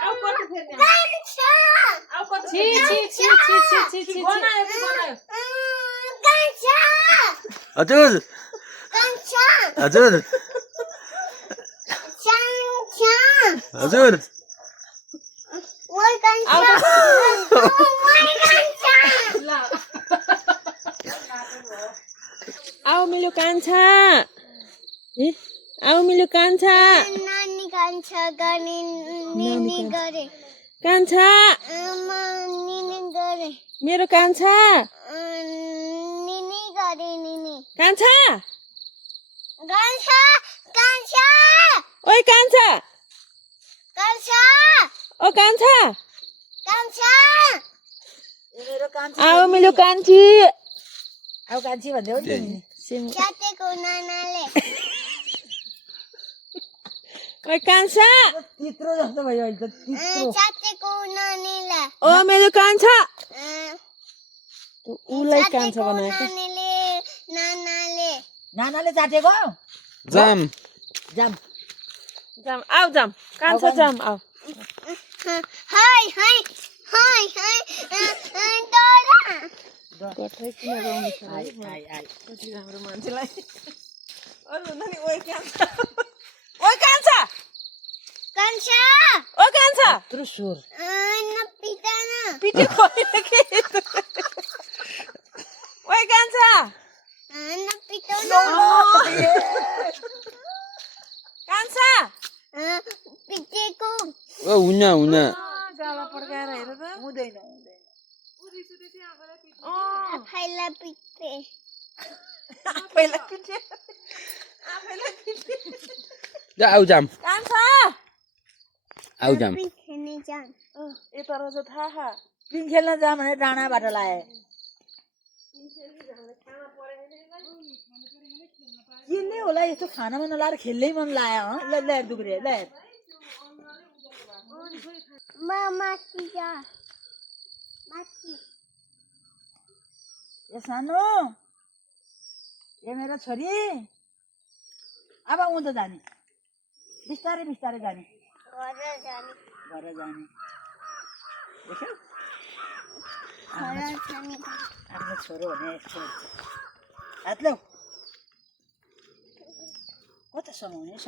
आऊ कति फेरि आऊ कति छी बनायो कि बनायो हजुर हजुर हजुर आऊ मिलो कान्छा आऊ मिलो कान्छा नानी कान्छा गर्ने निनी गरे कान्छा निनी गरे मेरो कान्छा निनी गरे निनी कान्छा कान्छा कान्छा ओइ कान्छा कान्छा ओ कान्छा कान्छा मेरो कान्छी आऊ मिलो कान्छी आऊ कान्छी भन्दै हो नि जातेको नानाले ओइ कान्छा तित्रो जस्तो भयो अहिले त तित्रो जातेको नानीला ओ मेरो कान्छा उलाई कान्छा जातेको बनाएको नानीले नानाले नानाले चाटेको जाम जाम जाम आऊ जाम कान्छा जाम आऊ हाय हाय हाय हाय डरा गठै किन गाउँछ आइ आइ आइ कति राम्रो मान्छेलाई अरु भन्दा नि ओइ कान्छा ओइ कान्छा कान्छा ओ कान्छा यत्रो स्वर नपिटान पिटे खोइन के ओइ कान्छा नपिटाउन कान्छा पिटेको ओ हुन गाला पड्काएर हेर त हुँदैन आफैलाई पिटे आफैलाई पिटे जा आऊ जाम कान्छा आऊ जाम खेल्ने जान यता रहेछ थाहा पिङ खेल्न जाम भने डाँडाबाट लाए किन्ने होला यस्तो खानामा नलाएर खेल्नै मन लाग्यो ल ल दुग्रे ल माथि जा माथि ए सानो ए मेरो छोरी अब उँधो जाने बिस्तारै बिस्तारै जाने घर जाने घर जाने देख्यौ घर जाने आफ्नो छोरो भने यस्तो हात ल्याऊ कता समाउने